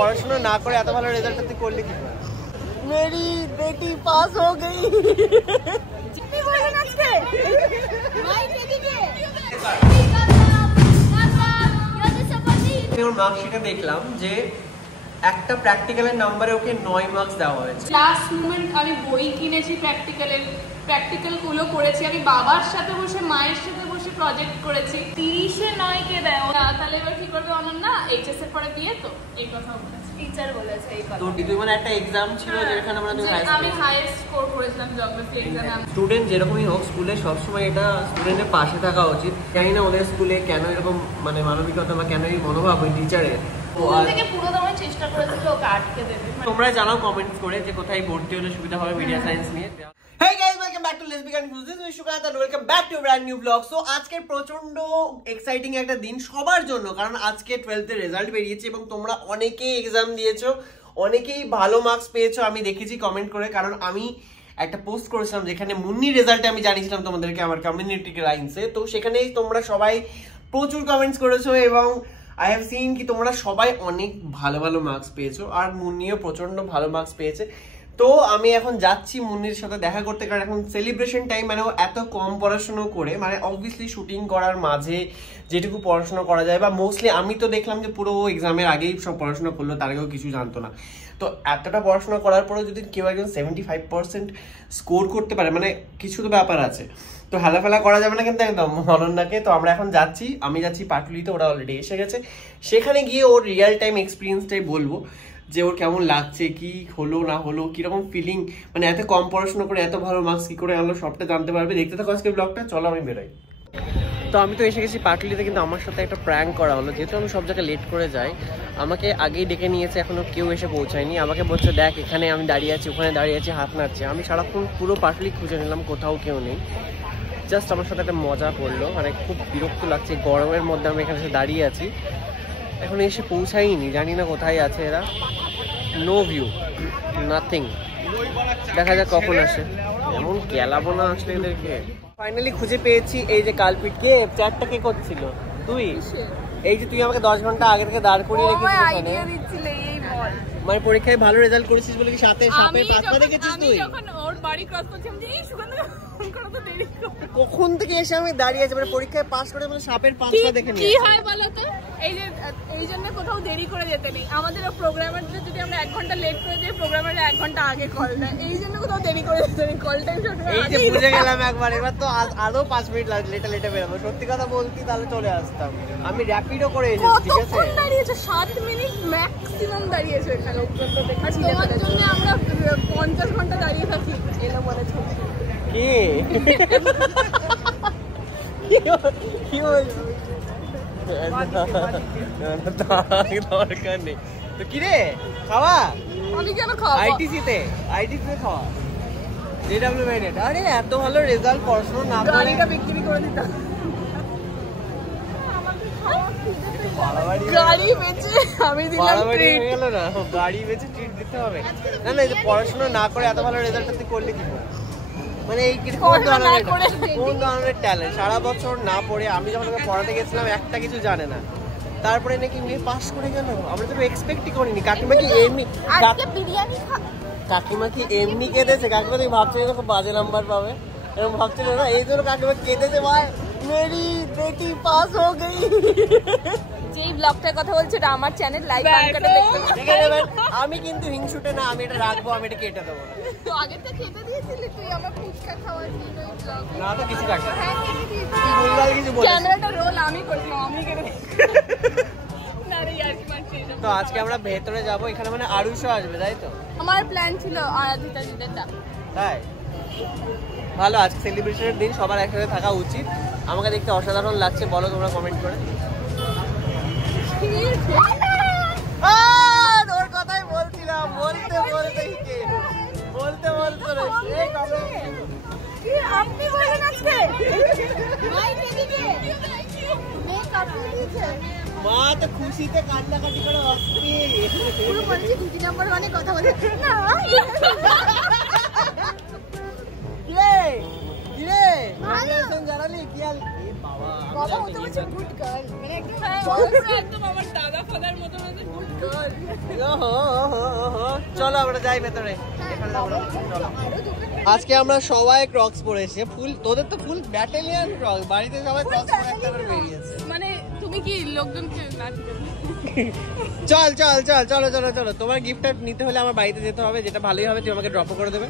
পড়াশোনা না করে এত ভালো রেজাল্ট তুই করলি কি? मेरी बेटी पास हो गई। মার্কশিটে দেখলাম যে একটা প্র্যাকটিক্যালের নম্বরে ওকে 9 মার্কস দেওয়া হয়েছে। লাস্ট মোমেন্ট আমি বই কিনেছি প্র্যাকটিক্যালগুলো করেছি, আমি বাবার সাথে বসে মায়ের সাথে বসে প্রজেক্ট করেছি। 30-এ 9 কে দেয়, তাহলে এবার কি করবে অনন্যা? এইচএস এর পরে দিয়ে তো এই কথা বলেছে, টিচার বলেছে এই কথা। তো তুই মানে একটা एग्जाम ছিল যেখানে আমি হাইয়েস্ট স্কোর করেছিলাম জিওগ্রাফি এক্সামে। স্টুডেন্ট যেরকমই হোক স্কুলে সবসময় এটা স্টুডেন্টের পাশে থাকা উচিত। জানি না ওদের স্কুলে কেন এরকম মানে মানবিকতা বা কেন এই মনোভাব ওই টিচারের পুরো দমে চেষ্টা করেছিল ওকে আটকে দেবে। তোমরা জানাও কমেন্টস করে যে কোথায় ভর্তি হলে সুবিধা হবে মিডিয়া সায়েন্স নিয়ে। Hey guys, welcome back to Lesbian News. This is Shukant and welcome back to a brand new vlog. So আজকে প্রচন্ড এক্সাইটিং একটা দিন সবার জন্য, কারণ আজকে 12th এর রেজাল্ট বেরিয়েছে এবং তোমরা অনেকেই এক্সাম দিয়েছো, অনেকেই ভালো মার্কস পেয়েছো। আমি দেখেছি কমেন্ট করে, কারণ আমি একটা পোস্ট করেছিলাম যেখানে মুন্নির রেজাল্টে আমি জানিয়েছিলাম তোমাদেরকে আমার কমিউনিটি লাইন্সে। তো সেখানেই তোমরা সবাই প্রচুর কমেন্টস করেছো এবং আই হ্যাভ সিন কি তোমরা সবাই অনেক ভালো ভালো মার্কস পেয়েছো, আর মুন্নিও প্রচন্ড ভালো মার্কস পেয়েছে। তো আমি এখন যাচ্ছি মুন্নির সাথে দেখা করতে, কারণ এখন সেলিব্রেশন টাইম, মানে ও এত কম পড়াশুনো করে, মানে অবভিয়াসলি শুটিং করার মাঝে যেটুকু পড়াশোনা করা যায়, বা মোস্টলি আমি তো দেখলাম যে পুরো এক্সামের আগেই সব পড়াশোনা করলো, তার আগেও কিছু জানতো না। তো এতটা পড়াশোনা করার পরেও যদি কেউ একজন 75% স্কোর করতে পারে, মানে কিছু তো ব্যাপার আছে। তো হেলাফেলা করা যাবে না কিন্তু একদম অনন্যাকে। তো আমরা এখন যাচ্ছি, আমি যাচ্ছি পাটুলিতে, ওরা অলরেডি এসে গেছে। সেখানে গিয়ে ওর রিয়েল টাইম এক্সপিরিয়েন্সটাই বলবো যে ওর কেমন লাগছে, কি হলো না হলো, কিরকম ফিলিং, মানে এত কম পড়াশোনা করে এত ভালো মার্কস কি করে আনলো সবটা জানতে পারবে। দেখতে থাকো আজকে ব্লগটা, চলো আমি বেরোই। তো আমি তো এসে গেছি পাটুলিতে, কিন্তু আমার সাথে একটা প্র্যাঙ্ক করা হলো। যেহেতু আমি সব জায়গায় লেট করে যাই, আমাকে আগেই ডেকে নিয়েছে, এখনো কেউ এসে পৌঁছায়নি। আমাকে বলছে দেখ এখানে আমি দাঁড়িয়ে আছি, ওখানে দাঁড়িয়ে আছি, হাত নাড়ছে। আমি সারাক্ষণ পুরো পাটুলি খুঁজে নিলাম, কোথাও কেউ নেই। জাস্ট আমার সাথে একটা মজা করলো, মানে খুব বিরক্ত লাগছে, গরমের মধ্যে আমি এখানে এসে দাঁড়িয়ে আছি, এখন এসে পৌঁছাইনি, জানি না কোথায় আছে এরা। No view, nothing. দেখা যাক কখন আসে, এমন গেলাবো না আসলে এদেরকে। ফাইনালি খুঁজে পেয়েছি এই যে কালপিট। কে চ্যাটটা কে করছিল? তুই? এই যে তুই আমাকে 10 ঘন্টা আগে থেকে দাঁড় করিয়ে রেখেছিস এখানে, মানে পরীক্ষায় ভালো রেজাল্ট করেছিস বলে কি সাথে সাথে পাত্তা দেখেছিস তুই? যখন ওর বাড়ি ক্রস করছিলাম যে এই সুগন্ধ কত দেরি কখন থেকে এসে আমি দাঁড়িয়ে আছি, মানে পরীক্ষায় পাস করে মানে সাপের পাঁচটা দেখে নিয়ে। কি হয় বলতো, এই যে এই জন্য কোথাও দেরি করে যেতে নেই। আমাদের প্রোগ্রামারদের যদি আমরা 1 ঘন্টা লেট করে যাই, প্রোগ্রামাররা 1 ঘন্টা আগে কল দেয়, এই জন্য কোথাও দেরি করে যেতে নেই। কল টাইম শর্ট এই যে বুঝে গেলাম একবার, এবার তো আরো 5 মিনিট লেটে বেরোবো। সত্যি কথা বলতি তাহলে চলে আসতাম। আমি র্যাপিডো করে এসেছি, ঠিক আছে? কতক্ষণ দাঁড়িয়েছো? 7 মিনিট ম্যাক্সিমাম দাঁড়িয়েছো এখানে। আর তোমার জন্য আমরা 50 ঘন্টা দাঁড়িয়ে থাকি এলো বলে ছবি। কি কি বলছো? দরকার নেই তো। কি রে খাওয়া? আমি কেন খাওয়া? আইটিসিতে খাওয়া জেডব্লিউ মেরিট। আরে এত ভালো রেজাল্ট, পড়াশোনা না করে গাড়িটা বিক্রি করে দিতাম। গাড়ি বেচে আমি দিলাম ট্রিট। গেল না, গাড়ি বেচে ট্রিট দিতে হবে না। না, এই যে পড়াশোনা না করে এত ভালো রেজাল্ট তুই করলি কি? মানে এই কোন ধরনের ট্যালেন্ট? সারা বছর না পড়ে, আমি যখন ওকে পড়াতে গেছিলাম একটা কিছু জানে না, তারপরে নাকি মেয়ে পাস করে গেল। আমরা তো এক্সপেক্টই করিনি। কাকিমা কি এমনি কেঁদেছে? কাকিমা তুই ভাবছে খুব বাজে নাম্বার পাবে এরকম ভাবছিল না, এই জন্য কাকিমা কেঁদেছে। ভাই মেরি বেটি পাস হো গই। যেই ব্লগটার কথা বলছি এটা আমার চ্যানেল লাইভ আনকাটে দেখতে পাবেন। আমি কিন্তু হিংসুটে না, আমি এটা রাখবো, আমি এটা কেটে দেবো। তো আগে তো কেটে দিয়েছিলি তুই, আমার ফুচকা খাওয়াছিস ওই ব্লগ। না তো কিছু কাটে। হ্যাঁ কেটে দিয়েছি, তুই ভুলভাল কিছু বলিস। ক্যামেরাটা রোল আমি করলাম, আমি কেটে দিয়েছি। না রে ইয়ার কি মারছিস? তো আজকে আমরা ভেতরে যাব, এখানে মানে আরুষও আসবে, তাই তো? আমার প্ল্যান ছিল আরাধিতা দিদিটা। তাই ভালো, আজকে সেলিব্রেশনের দিন, সবার একসাথে থাকা উচিত। আমাকে দেখতে অসাধারণ লাগছে, বলো তোমরা কমেন্ট করে। তোর কথাই বলছিলাম, বলতে আপনি বলেন আজকে মা তো খুশিতে কান্নাকাটি করে অস্থির। পুরো বলছি দিদি নাম্বার 1 কথা বলে না। জানালি কি আর বাবা, বাবা হতে হচ্ছে গুড গার্ল, মানে একদম আমার দাদা ফাদার মতো গুড চলো আমরা যাই ভেতরে। আজকে আমরা সবাই ক্রক্স পরেছি, ফুল তোদের তো ফুল ব্যাটালিয়ন ক্রক্স, বাড়িতে সবাই ক্রক্স পরে একটা করে বেরিয়েছে। মানে তুমি কি লোকজনকে চল চল চল চলো চলো চলো, তোমার গিফটটা নিতে হলে আমার বাড়িতে যেতে হবে, যেটা ভালোই হবে, তুমি আমাকে ড্রপ করে দেবে।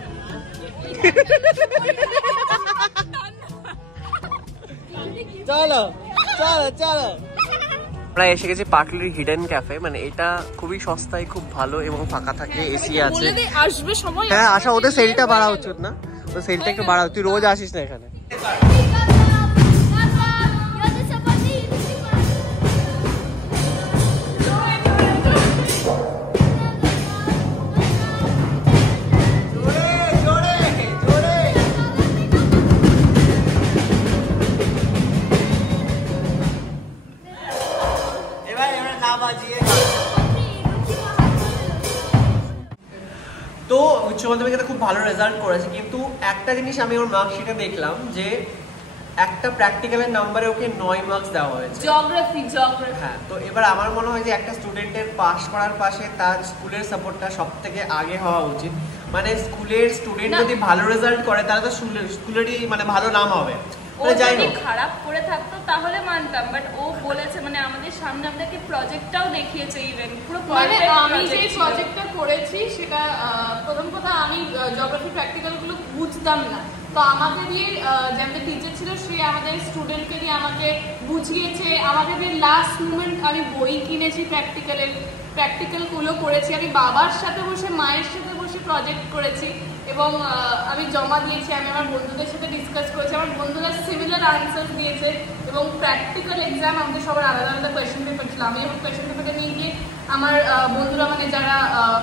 চলো চলো চলো। আমরা এসে গেছি পাটুলির হিডেন ক্যাফে, মানে এটা খুবই সস্তায়, খুব ভালো এবং ফাঁকা থাকে, এসি আছে। আসবে সময়, হ্যাঁ আসা, ওদের সেলটা বাড়া উচিত না, ওদের সেলটা একটু বাড়া, তুই রোজ আসিস না এখানে। তো উচ্চ মাধ্যমিকে খুব ভালো রেজাল্ট করেছে, কিন্তু একটা জিনিস আমি ওর মার্কশিটে দেখলাম যে একটা প্র্যাকটিক্যালের নাম্বারে ওকে 9 মার্কস দেওয়া হয়েছে, জিওগ্রাফি। হ্যাঁ, তো এবার আমার মনে হয় যে একটা স্টুডেন্টের পাস করার পাশে তার স্কুলের সাপোর্টটা সবথেকে আগে হওয়া উচিত। মানে স্কুলের স্টুডেন্ট যদি ভালো রেজাল্ট করে তাহলে তো স্কুলেরই মানে ভালো নাম হবে। ও যদি খারাপ করে থাকতো তাহলে মানতাম, বাট ও বলেছে, মানে আমাদের সামনে আপনাকে প্রজেক্টটাও দেখিয়েছে, ইভেন পুরো আমি যে প্রজেক্টটা করেছি সেটা প্রথম কথা আমি জিওগ্রাফি প্র্যাকটিক্যালগুলো বুঝতাম না, তো আমাকে দিয়ে যে আমাদের টিচার ছিল সে আমাদের স্টুডেন্টকে দিয়ে আমাকে বুঝিয়েছে, আমাকে দিয়ে লাস্ট মুমেন্ট আমি বই কিনেছি প্র্যাকটিক্যালগুলো করেছি, আমি বাবার সাথে বসে মায়ের সাথে বসে প্রজেক্ট করেছি এবং আমি জমা দিয়েছি, আমি আমার বন্ধুদের সাথে ডিসকাস করেছি, আমার বন্ধুরা সিমিলার আনসার দিয়েছে এবং প্র্যাকটিক্যাল এক্সাম আমাদের সবার আলাদা আলাদা কোয়েশ্চেন পেপার ছিল। আমি আমার কোয়েশ্চেন পেপারটা নিয়ে গিয়ে আমার বন্ধুরা মানে যারা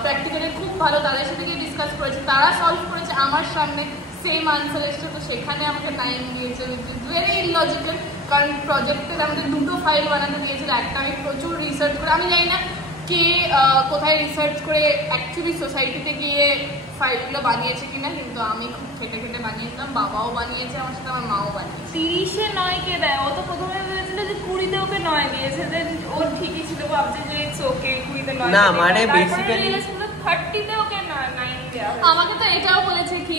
প্র্যাকটিক্যালে খুব ভালো তাদের সাথে গিয়ে ডিসকাস করেছে, তারা সলভ করেছে আমার সামনে, সেম আনসার এসছে, তো সেখানে আমাকে 9 দিয়েছে, ভেরি ইললজিক্যাল। কারণ প্রজেক্টের আমাদের 2টো ফাইল বানাতে দিয়েছিল, একটা আমি প্রচুর রিসার্চ করে, আমি জানি না কে কোথায় রিসার্চ করে অ্যাকচুয়ালি সোসাইটিতে গিয়ে ফাইলগুলো বানিয়েছে কিনা, কিন্তু আমি খুব খেটে খেটে বানিয়েছিলাম, বাবাও বানিয়েছে আমার সাথে, আমার মাও বানিয়েছে। 30-এ 9 কে দেয়, ও তো প্রথমে ভেবেছিল যে 20-তে ওকে 9 দিয়েছে, দেন ও ঠিকই ছিল, ভাবছে যে ইটস ওকে 20-তে 9 না, মানে বেসিক্যালি 30-তে ওকে 9 দেওয়া। আমাকে তো এটাও বলেছে কি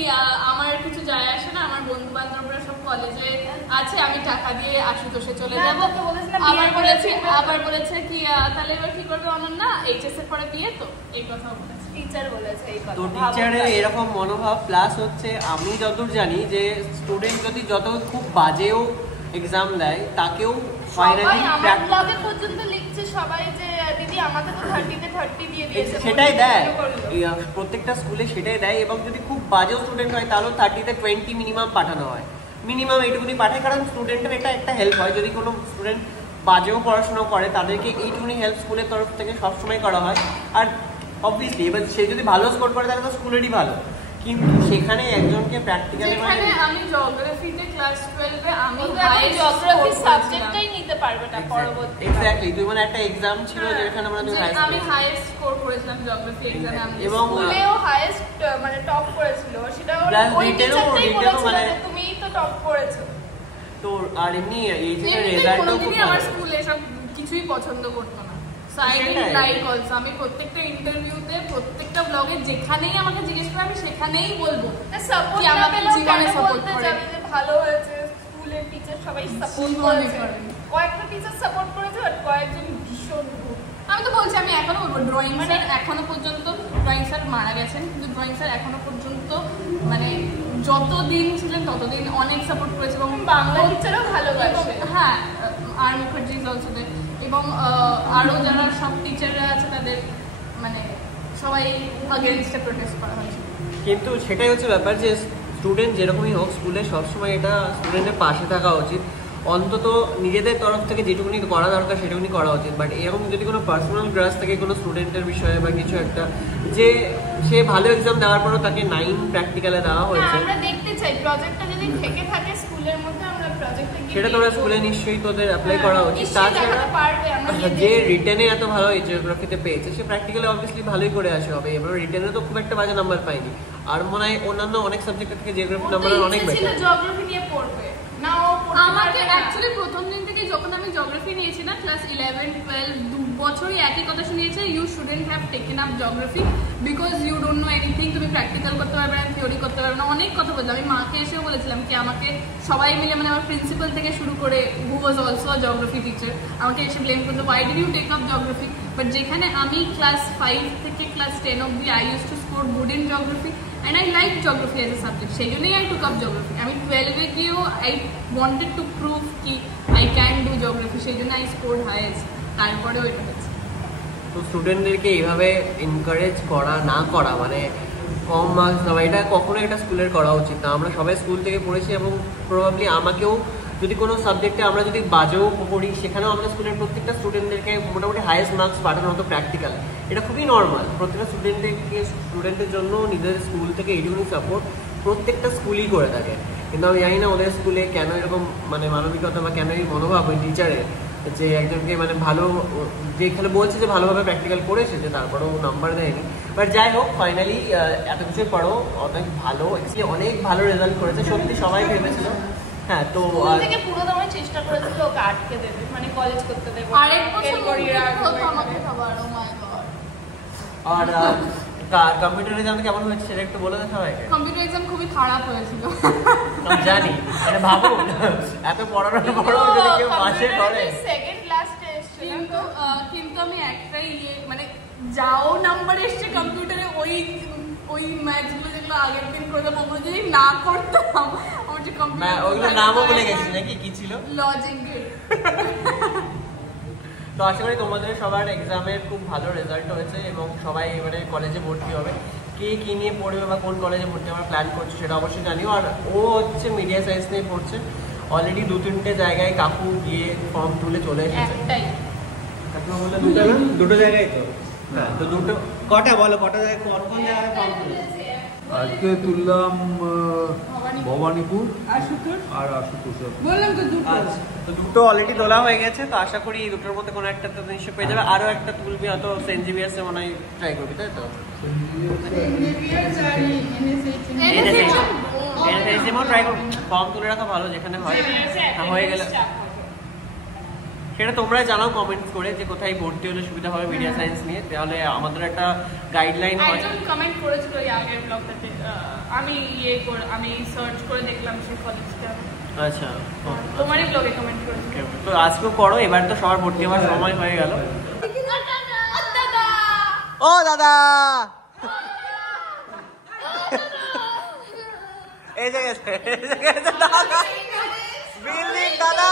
আমার কিছু যায় আসে না, আমার বন্ধু বান্ধবরা সব কলেজে আছে, আমি টাকা দিয়ে আশুতোষে চলে যাব। আবার বলেছে কি তাহলে এবার কি করবে অনন্যা, এইচএস এর পরে বিয়ে, তো এই কথাও বলেছে, টিচার বলেছে এই কথা। তো টিচারের এরকম মনোভাব, প্লাস হচ্ছে আমি যতদূর জানি যে স্টুডেন্ট যদি যত খুব বাজেও এক্সাম দেয় তাকেও ফাইনালি আমার ব্লগে পর্যন্ত লিখছে সবাই যে দিদি আমাকে তো 30-তে 30 দিয়ে দিয়েছে, সেটাই দেয় প্রত্যেকটা স্কুলে, সেটাই দেয়। এবং যদি খুব বাজেও স্টুডেন্ট হয় তাহলেও 30-তে 20 মিনিমাম পাঠানো হয়, মিনিমাম এইটুকুনি পাঠায়, কারণ স্টুডেন্টের এটা একটা হেল্প হয়। যদি কোনো স্টুডেন্ট বাজেও পড়াশোনা করে তাদেরকে এইটুকুনি হেল্প স্কুলের তরফ থেকে সবসময় করা হয়। আর অবভিয়াসলি এবার সে যদি ভালো স্কোর করে তাহলে তো স্কুলেরই ভালো, কিন্তু সেখানে একজনকে প্র্যাকটিক্যালি মানে আমি জিওগ্রাফিতে ক্লাস 12 এ আমি জিওগ্রাফি সাবজেক্টটাই নিতে পারবো না পরবর্তী। এক্স্যাক্টলি, তুই মানে একটা एग्जाम ছিল যেখানে আমরা আমি হাইয়েস্ট স্কোর করেছিলাম জিওগ্রাফি এক্সামে, আমি এবং স্কুলেও হাইয়েস্ট মানে টপ করেছিল, সেটা ওই টিচারটাই বলেছিল যে তুমিই তো টপ করেছো। তো আর এমনি এই যে রেজাল্টও খুব ভালো। আমার স্কুলে সব কিছুই পছন্দ করতো না, আমি প্রত্যেকটা ইন্টারভিউতে প্রত্যেকটা ব্লগে যেখানেই আমাকে জিজ্ঞেস করে আমি সেখানেই বলবো কি আমাকে জীবনে সাপোর্ট করে, ভালো হয়েছে স্কুলের টিচার সবাই সাপোর্ট করেছে, কয়েকটা টিচার সাপোর্ট করেছে বাট কয়েকজন ভীষণ। আমি তো বলছি আমি এখনো বলবো ড্রয়িং স্যার এখনো পর্যন্ত, ড্রয়িং স্যার মারা গেছেন কিন্তু ড্রয়িং স্যার এখনো পর্যন্ত মানে যতদিন ছিলেন ততদিন অনেক সাপোর্ট করেছে এবং বাংলা টিচারও ভালোবাসে। হ্যাঁ, আর মুখার্জি ইজ অলসো দেয়ার, এবং আরও যারা সব টিচাররা আছে তাদের মানে সবাই আগেনস্টে প্রোটেস্ট করা হয়েছে। কিন্তু সেটাই হচ্ছে ব্যাপার যে স্টুডেন্ট যেরকমই হোক স্কুলে সবসময় এটা স্টুডেন্টের পাশে থাকা উচিত, অন্তত নিজেদের তরফ থেকে যেটুকুনি করা দরকার সেটুকুনি করা উচিত। বাট এরকম যদি কোনো পার্সোনাল গ্রাস থেকে কোনো স্টুডেন্টের বিষয়ে বা কিছু একটা যে সে ভালো এক্সাম দেওয়ার পরও তাকে 9 প্র্যাকটিক্যালে দেওয়া হয়েছে, আমরা দেখতে চাই প্রজেক্টটা যদি থেকে থাকে স্কুলের মধ্যে আমরা প্রজেক্টে সেটা তোরা স্কুলে নিশ্চয়ই তোদের অ্যাপ্লাই করা উচিত। তাছাড়া যে রিটেনে এত ভালো জিওগ্রাফিতে পেয়েছে সে প্র্যাকটিক্যালি অবভিয়াসলি ভালোই করে আসে হবে, এবার রিটেনে তো খুব একটা বাজে নাম্বার পাইনি, আর মনে হয় অন্যান্য অনেক সাবজেক্টের থেকে জিওগ্রাফি নাম্বার অনেক বেশি। জিওগ্রাফি নিয়ে পড়বে না ও, আমাকে অ্যাকচুয়ালি প্রথম দিন থেকে যখন আমি জিওগ্রাফি নিয়েছি না ক্লাস 11 12 বছরই একই কথা শুনিয়েছে, you student have taken up geography because you don't know anything, তুমি প্র্যাকটিক্যাল করতে পারবে না, থিওরি করতে পারবে না, অনেক কথা বললাম। আমি মাকে এসেও বলেছিলাম কি আমাকে সবাই মিলে মানে আমার প্রিন্সিপাল থেকে শুরু করে who was also a geography teacher আমাকে এসে ব্লেম করতো why did you take up geography. But যেখানে আমি ক্লাস 5 থেকে ক্লাস 10 অবধি I use to score good in geography and I like geography as a subject, সেই জন্যই I took up geography। আমি 12-এ গিয়েও I wanted to prove কি I can do geography, সেই জন্য I scored highest, তারপরে ওইটা হচ্ছে। তো স্টুডেন্টদেরকে এইভাবে এনকারেজ করা না করা মানে কম মার্কস দেওয়া, এটা কখনো একটা স্কুলের করা উচিত না। আমরা সবাই স্কুল থেকে পড়েছি এবং প্রবাবলি আমাকেও যদি কোনো সাবজেক্টে আমরা যদি বাজেও পড়ি সেখানেও আমাদের স্কুলের প্রত্যেকটা স্টুডেন্টদেরকে মোটামুটি হাইয়েস্ট মার্কস পাঠানো হতো প্র্যাকটিক্যাল। এটা খুবই নর্মাল, প্রত্যেকটা স্টুডেন্টের জন্য নিজেদের স্কুল থেকে এইটুকুনি সাপোর্ট প্রত্যেকটা স্কুলই করে থাকে। কিন্তু আমি জানি না ওদের স্কুলে কেন এরকম মানে মানবিকতা বা কেন এই মনোভাব ওই টিচারের যে একজনকে মানে ভালো যেখানে বলছে যে ভালোভাবে প্র্যাকটিক্যাল করেছে যে তারপরেও নাম্বার দেয়নি। বাট যাই হোক ফাইনালি এত কিছুর পরেও অনেক ভালো অনেক ভালো রেজাল্ট করেছে, সত্যি সবাই ভেবেছিল। হ্যাঁ, তো থেকে পুরো সময় চেষ্টা করেছিল ওকে আটকে দেবে, মানে কলেজ করতে দেবে, আরেক বছর আমাকে খাবার, ও মাই গড। আর কম্পিউটার এক্সাম কেমন হয়েছে সেটা একটু বলে দেন সবাইকে। কম্পিউটার এক্সাম খুবই খারাপ হয়েছিল, আমি জানি, মানে ভাবুন এত পড়ানোর পরেও যদি কেউ পাশে করে। সেকেন্ড লাস্ট টেস্ট কিন্তু আমি একটাই মানে যাও নাম্বার এসছে কম্পিউটারে ওই ম্যাথগুলো যেগুলো আগের দিন করতাম ওগুলো যদি না করতাম আমার যে কম্পিউটার ওইগুলো নামও বলে গেছি নাকি কি ছিল, লজিক গেট। তো আশা করি তোমাদের সবার এক্সামের খুব ভালো রেজাল্ট হয়েছে এবং সবাই এবারে কলেজে ভর্তি হবে। কে কী নিয়ে পড়বে বা কোন কলেজে ভর্তি আমরা প্ল্যান করছি সেটা অবশ্যই জানিও। আর ও হচ্ছে মিডিয়া সায়েন্স নিয়ে পড়ছে, অলরেডি 2-3টে জায়গায় কাকু গিয়ে ফর্ম তুলে চলে এসেছে। কাকিমা বললে দুটো জায়গায় তো, হ্যাঁ তো দুটো কটা বলো, কটা জায়গায় কোন জায়গায় ফর্ম তুলেছে? আজকে তুললাম ভবানীপুর আর আশুতোষ। বললাম তো দুটো। আচ্ছা, তো দুটো অলরেডি তোলা হয়ে গেছে, তো আশা করি এই দুটোর মধ্যে কোনো একটা তো নিশ্চয় পেয়ে যাবে। আরও একটা তুলবি, হয়তো সেন্ট জেভিয়ার্সে মনে হয় ট্রাই করবি, তাই তো? এনএসএইচএমও ট্রাই করবি, ফর্ম তুলে রাখা ভালো যেখানে হয়। হয়ে গেলে সেটা তোমরা জানাও কমেন্টস করে যে কোথায় ভর্তি হলে সুবিধা হবে মিডিয়া সায়েন্স নিয়ে, তাহলে আমাদের একটা গাইডলাইন হয়। একজন কমেন্ট করেছিল এই আগের ব্লগটাতে, আমি সার্চ করে দেখলাম সেই কলেজটা। আচ্ছা, তোমারই ব্লগে কমেন্ট করেছিল। তো আজকেও করো, এবার তো সবার ভর্তি হওয়ার সময় হয়ে গেল। ও দাদা এই যে গেছে দাদা, বিল্ডিং দাদা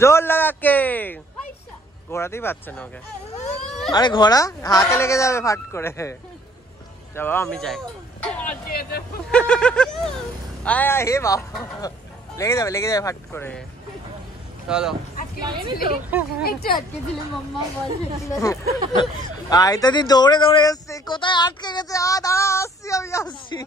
জোর লাগাকে ঘোরাতেই পারছে না ওকে। আরে ঘোড়া হাতে লেগে যাবে ফাট করে। যা বাবা আমি যাই। আয় আয় হে বাবা, লেগে যাবে ফাট করে। চলো আয় তো দি দৌড়ে এসছে, কোথায় আটকে গেছে? দাঁড়া আসছি, আমি আসছি।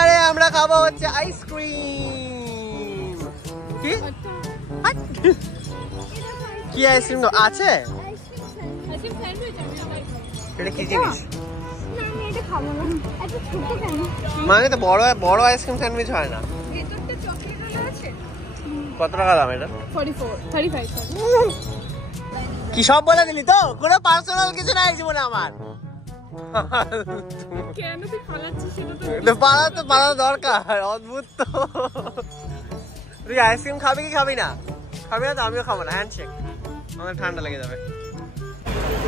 আরে আমরা খাবো হচ্ছে আইসক্রিম। কি আইসক্রিম আছে? এটা কি জিনিস? মানে তো বড় আইসক্রিম স্যান্ডউইচ হয় না। কত টাকা দাম এটা? 35। কি সব বলে দিলি তো? কোনো পার্সোনাল কিছু নাই জীবনে আমার। কেন তুই পালাচ্ছিস সেটা তো পালানো দরকার, অদ্ভুত তো। তুই আইসক্রিম খাবি কি খাবি না? খাবি না তো আমিও খাবো না, হ্যান্ডশেক, আমাদের ঠান্ডা লেগে যাবে।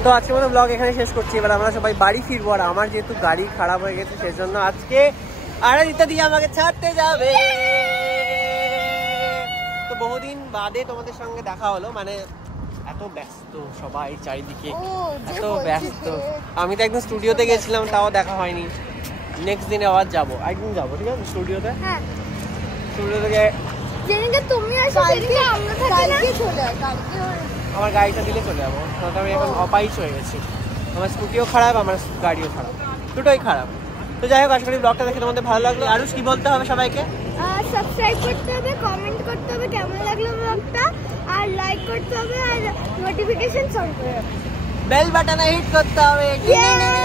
তো আজকে মতো ব্লগ এখানে শেষ করছি। এবার আমরা সবাই বাড়ি ফিরবো, আর আমার যেহেতু গাড়ি খারাপ হয়ে গেছে সেজন্য আজকে আরাধিতা দিয়ে আমাকে ছাড়তে যাবে। তো বহুদিন বাদে তোমাদের সঙ্গে দেখা হলো, মানে এত ব্যস্ত সবাই চারিদিকে, এত ব্যস্ত। আমি তো একদম স্টুডিওতে গেছিলাম, তাও দেখা হয়নি। নেক্সট দিনে আবার যাবো, একদিন যাবো, ঠিক আছে স্টুডিওতে। স্টুডিও থেকে আমার গাড়িটা দিলে চলে যাবো, আমি এখন অপাইস হয়ে গেছি। আমার স্কুটিও খারাপ, আমার গাড়িও খারাপ, দুটোই খারাপ। তো যাই হোক, আশা করি ব্লগটা দেখে তোমাদের ভালো লাগলো। আর কি বলতে হবে সবাইকে? সাবস্ক্রাইব করতে হবে, কমেন্ট করতে হবে কেমন লাগলো ব্লগটা, আর লাইক করতে হবে আর নোটিফিকেশন অন করে রাখতে হবে। বেল বাটনে হিট করতে হবে। Yay!